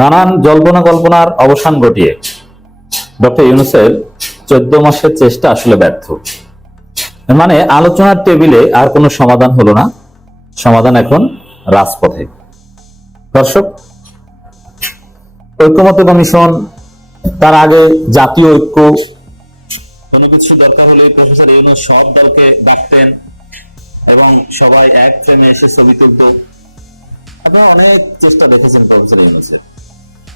নানান জল্পনা কল্পনার অবসান ঘটিয়ে ডক্টর ইউনূসের 14 মাসের চেষ্টা আসলে ব্যর্থ। মানে আলোচনার টেবিলে আর কোনো সমাধান হলো না, সমাধান এখন রাজপথে। দর্শক, ঐক্যমত্য কমিশন, তার আগে জাতীয় ঐক্য, কোনো কিছু দরকার হলে প্রফেসর ইউনূস সব দলকে ডাকতেন এবং সবাই এক ফ্রেমে এসে ছবি তুলত। আপনারা অনেক চেষ্টা দেখেছেন প্রফেসর ইউনূসের,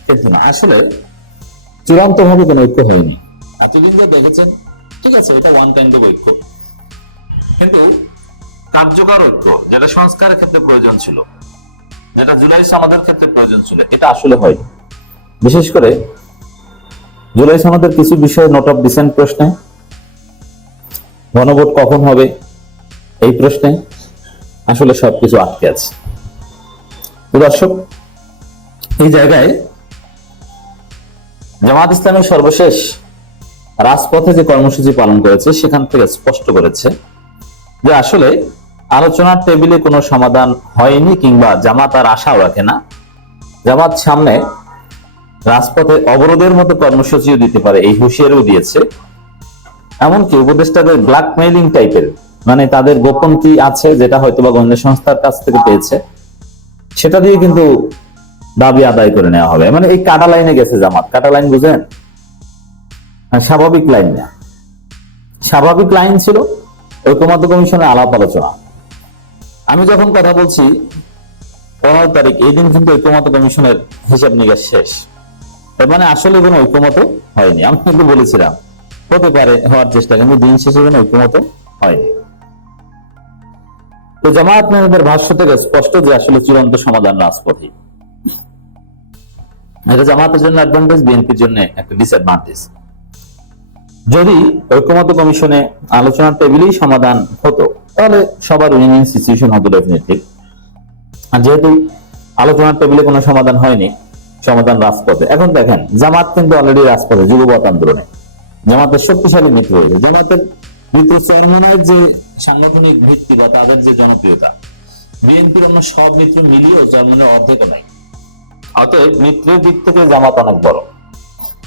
কিন্তু না, আসলে চূড়ান্ত ভাবে কোনো ঐক্য হয়নি। এতদিন যা দেখেছেন, ঠিক আছে, এটা ওয়ান কাইন্ড অফ ঐক্য, কিন্তু কার্যকর ঐক্য, যেটা সংস্কারের ক্ষেত্রে প্রয়োজন ছিল, যেটা জুলাই সনদের ক্ষেত্রে প্রয়োজন ছিল, এটা আসলে হয়নি। বিশেষ করে জুলাই সনদের কিছু বিষয়ে নোট অফ ডিসেন্ট প্রশ্নে, গণভোট কখন হবে এই প্রশ্নে আসলে সবকিছু আটকে আছে। তো দর্শক, এই জায়গায় জামায়াত ইসলামী সর্বশেষ রাজপথে যে কর্মসূচি পালন করেছে, সেখান থেকে স্পষ্ট করেছে যে আসলে আলোচনার টেবিলে কোনো সমাধান হয়নি, কিংবা জামাত আর আশাও রাখে না। জামাত সামনে রাজপথে অবরোধের মতো কর্মসূচিও দিতে পারে, এই হুঁশিয়ারিও দিয়েছে। এমনকি উপদেষ্টাদের ব্ল্যাকমেইলিং টাইপের, মানে তাদের গোপন কি আছে যেটা হয়তো বা গোয়েন্দা সংস্থার কাছ থেকে পেয়েছে, সেটা দিয়ে কিন্তু দাবি আদায় করে নেওয়া হবে। মানে এই কাটা লাইনে গেছে জামাত। কাটা লাইন বুঝেন? স্বাভাবিক লাইন না। স্বাভাবিক লাইন ছিল ঐক্যমত্য কমিশনের আলাপ আলোচনা। আমি যখন কথা বলছি 15 তারিখ, এই দিন কিন্তু ঐক্যমত্য কমিশনের হিসাব নিকাশ শেষ। এর মানে আসলে কোনো ঐক্যমত হয়নি। আমি কিন্তু বলেছিলাম হতে পারে হওয়ার চেষ্টা, কিন্তু দিন শেষে কোনো ঐক্যমত হয়নি। তো জামায়াত নেতাদের ভাষ্য থেকে স্পষ্ট যে আসলে চূড়ান্ত সমাধান রাজপথে। এটা জামায়াতের জন্য অ্যাডভান্টেজ, বিএনপির জন্য একটা ডিসঅ্যাডভান্টেজ। যদি ঐক্যমত্য কমিশনে আলোচনার টেবিলেই সমাধান হতো, তাহলে সবার উইন উইন সিচুয়েশন হতো ডেফিনেটলি। আর যেহেতু আলোচনার টেবিলে কোনো সমাধান হয়নি, সমাধান রাজপথে। এখন দেখেন, জামাত কিন্তু অলরেডি রাজপথে, যুগপৎ আন্দোলনে। জামাতের শক্তিশালী মিত্র রয়েছে। জামাতের মিত্র চরমনায়ের যে সাংগঠনিক ভিত্তি বা তাদের যে জনপ্রিয়তা, বিএনপির অন্য সব মিত্র মিলিয়েও চরমনের অর্ধেকও নাই। অতএব মিত্রের দিক থেকে জামাত অনেক বড়।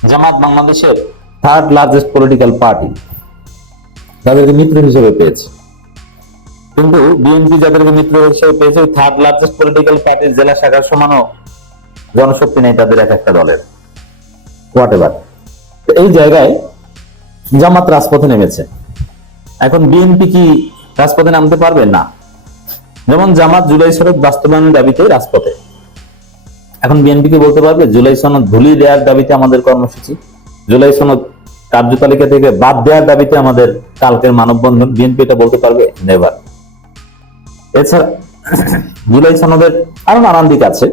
জামাত বাংলাদেশের 3rd লার্জেস্ট পলিটিক্যাল পার্টি, তাদেরকে মিত্র হিসেবে পেয়েছে। কিন্তু বিএনপি যাদেরকে মিত্র হিসেবে পেয়েছে, ওই 3rd লার্জেস্ট পলিটিক্যাল পার্টির জেলা শাখার সমানও জনশক্তি নেই তাদের এক একটা দলের। হোয়াটএভার, এই জায়গায় জামাত রাজপথে নেমেছে। এখন বিএনপি কি রাজপথে নামতে পারবে? না। যেমন জামাত জুলাই সনদ বাস্তবায়নের দাবিতে রাজপথে। এখন বিএনপি কে বলতে পারবে জুলাই সনদ ভুলিয়ে দেওয়ার দাবিতে আমাদের কর্মসূচি, জুলাই সনদ কার্যতালিকা থেকে বাদ দেওয়ার দাবিতে আমাদের কালকের মানববন্ধন? বিএনপি এটা বলতে পারবে? নেভার। এছাড়া জুলাই সনদের আরো নানান দিক আছে।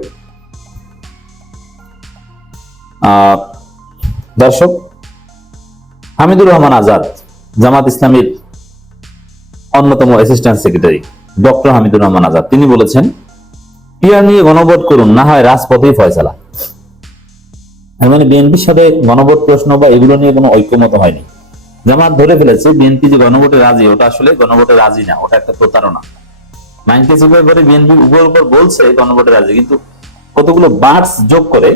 দর্শক, হামিদুর রহমান আজাদ, জামাত ইসলামীর অন্যতম assistant secretary doctor Hamidur Rahman Azad, তিনি বলেছেন পিআর নিয়ে গণভোট করুন, না হয় রাজপথেই ফয়সালা। মানে বিএনপির সাথে গণভোট প্রশ্ন বা এগুলো নিয়ে কোনো ঐক্যমত হয়নি। জামাত ধরে ফেলেছে বিএনপি যে গণভোটে রাজি, ওটা আসলে গণভোটে রাজি না, ওটা একটা প্রতারণা। 96 পরে বিএনপি উপর বলছে গণভোটে রাজি, কিন্তু কতগুলো বার্ডস যোগ করে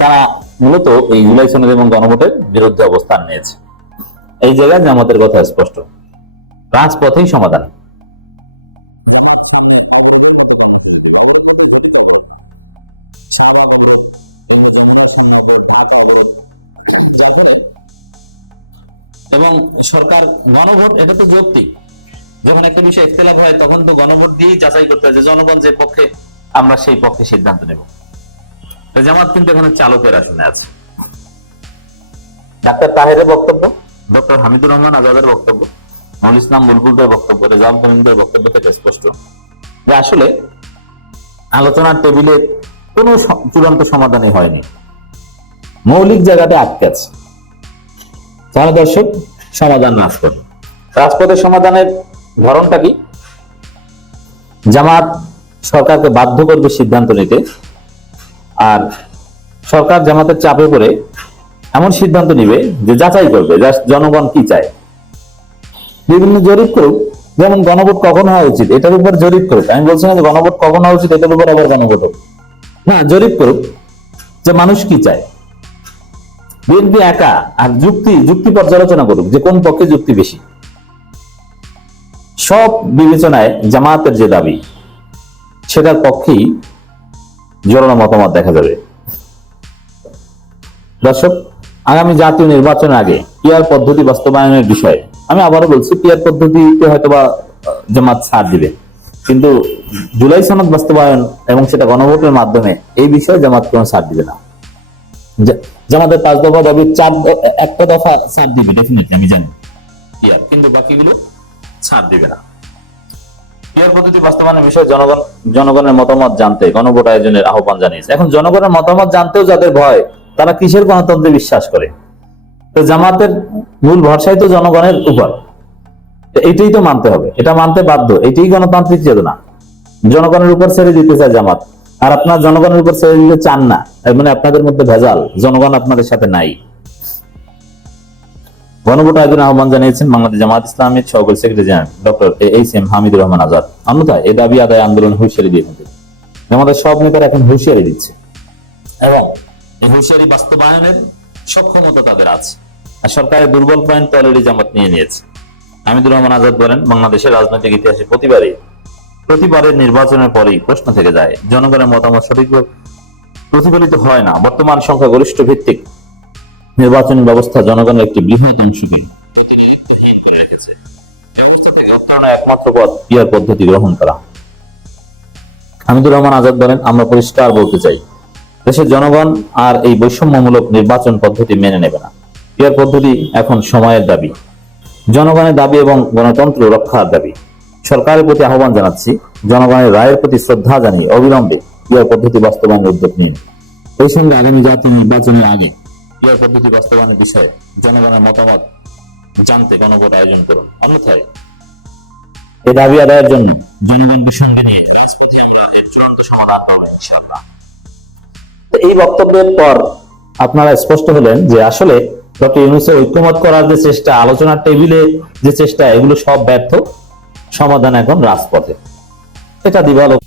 তারা মূলত এই জুলাই সনদ এবং গণভোটের বিরুদ্ধে অবস্থান নিয়েছে। এই জায়গায় জামাতের কথা স্পষ্ট, রাজপথেই সমাধান। জামাত সামনে অবরোধের মতো কর্মসূচি দিবে। অবরোধ বলতে ঝটিকা অবরোধ না, শাহবাগ অবরোধ কিংবা যমুনার সামনে অবরোধ, ঢাকা অবরোধ, যার ফলে এবং সরকার গণভোট, এটা তো যৌক্তিক। যখন একটা বিষয় ইখতিলাফ হয় তখন তো গণভোট দিয়েই যাচাই করতে হয় যে জনগণ যে পক্ষে, আমরা সেই পক্ষে সিদ্ধান্ত নেব। জামাত কিন্তু এখানে চালকের আসনে আছে। ডাক্তার তাহেরের বক্তব্য, ডক্টর হামিদুর রহমান আজাদের বক্তব্য, নুরুল ইসলাম বুলবুলদের বক্তব্য, রেজাউল করিমদের বক্তব্য থেকে স্পষ্ট যে আসলে আলোচনার টেবিলের কোনো চূড়ান্ত সমাধানই হয়নি, মৌলিক জায়গাটা আটকে আছে। তাহলে দর্শক, সমাধান রাজপথে। রাজপথের সমাধানের ধরনটা কি? জামাত সরকারকে বাধ্য করবে সিদ্ধান্ত নিতে, আর সরকার জামাতের চাপে পড়ে এমন সিদ্ধান্ত নিবে যে যাচাই করবে জনগণ কি চায়। বিভিন্ন জরিপ করুক, যেমন গণভোট কখন হওয়া উচিত এটার উপর জরিপ করুক। আমি বলছি না যে গণভোট কখন হওয়া উচিত এটার উপর আবার গণভোট হোক, না, জরিপ করুক যে মানুষ কি চায়। বিএনপি একা আর যুক্তি পর্যালোচনা করুক যে কোন পক্ষে যুক্তি বেশি। সব বিবেচনায় জামায়াতের যে দাবি সেটার পক্ষেই জোরালো মতামত দেখা যাবে। দর্শক, আগামী জাতীয় নির্বাচনের আগে পিআর পদ্ধতি বাস্তবায়নের বিষয়ে আমি আবারও বলছি, পিআর পদ্ধতিতে হয়তোবা জামাত ছাড় দিবে, কিন্তু জুলাই সনদ বাস্তবায়ন এবং সেটা গণভোটের মাধ্যমে এই বিষয়ে জামাত কোনো ছাড় দিবে না। জামাতের 5 দফা দাবি একটা দফা ছাড় দিবে ডেফিনেটলি, আমি জানি পিআর, কিন্তু বাকিগুলো ছাড় দিবে না। পিআর পদ্ধতি বাস্তবায়নের বিষয়ে জনগণের মতামত জানতে গণভোট আয়োজনের আহ্বান জানিয়েছে। এখন জনগণের মতামত জানতেও যাদের ভয়, তারা কিসের গণতন্ত্রে বিশ্বাস করে? তো জামাতের মূল ভরসাই তো জনগণের উপর, এটাই তো মানতে হবে, এটা মানতে বাধ্য, এটাই গণতান্ত্রিক চেতনা। জনগণের উপর ছেড়ে দিতে চায় জামাত, আর আপনার জনগণের উপর ছেড়ে দিতে চান না, এর মানে আপনাদের মধ্যে ভেজাল, জনগণ আপনাদের সাথে নাই। গণভোট আয়োজনের আহ্বান জানিয়েছেন বাংলাদেশ জামাত ইসলামের সহকারী secretary general doctor HM. Hamidur Rahman Azad. অন্যথায় এই দাবি আদায় আন্দোলন হুঁশিয়ারি দিয়েছেন। আমাদের সব নেতারা এখন হুঁশিয়ারি দিচ্ছে এবং এই হুঁশিয়ারি বাস্তবায়নের সক্ষমতা তাদের আছে, আর সরকারের দুর্বল পয়েন্ট তো অলরেডি জামাত নিয়ে নিয়েছে। হামিদুর রহমান আজাদ বলেন, বাংলাদেশের রাজনৈতিক ইতিহাসে প্রতিবারের নির্বাচনের পরেই প্রশ্ন থেকে যায়, জনগণের মতামত সঠিকভাবে প্রতিফলিত হয় না। বর্তমান সংখ্যাগরিষ্ঠ ভিত্তিক নির্বাচনী ব্যবস্থা জনগণের একটি বৃহৎ অংশকে প্রতিনিধিত্বহীন করে রেখেছে। এই অবস্থা থেকে উত্তরণের একমাত্র পথ পিআর পদ্ধতি গ্রহণ করা। হামিদুর রহমান আজাদ বলেন, আমরা পরিষ্কার বলতে চাই, দেশের জনগণ আর এই বৈষম্যমূলক নির্বাচন পদ্ধতি মেনে নেবে না। পিআর পদ্ধতি এখন সময়ের দাবি, জনগণের দাবি এবং গণতন্ত্র রক্ষার দাবি। সরকারের প্রতি আহ্বান জানাচ্ছি, জনগণের রায়ের প্রতি শ্রদ্ধা জানিয়ে অবিলম্বে পিআর পদ্ধতি বাস্তবায়নের উদ্যোগ নিন। এই সঙ্গে আগামী জাতীয় নির্বাচনের আগে পিআর পদ্ধতি বাস্তবায়নের বিষয়ে জনগণের মতামত জানতে গণভোট আয়োজন করুন। অন্যথায় এই দাবি আদায়ের জন্য জনগণকে সঙ্গে নিয়ে রাজপথে আমরা এর চূড়ান্ত সমাধান করব ইনশাআল্লাহ। এই বক্তব্যের পর আপনারা স্পষ্ট হলেন যে আসলে ডক্টর ইউনূসের ঐক্যমত করার যে চেষ্টা, আলোচনার টেবিলে যে চেষ্টা, এগুলো সব ব্যর্থ, সমাধান এখন রাজপথে। এটা দিবালোক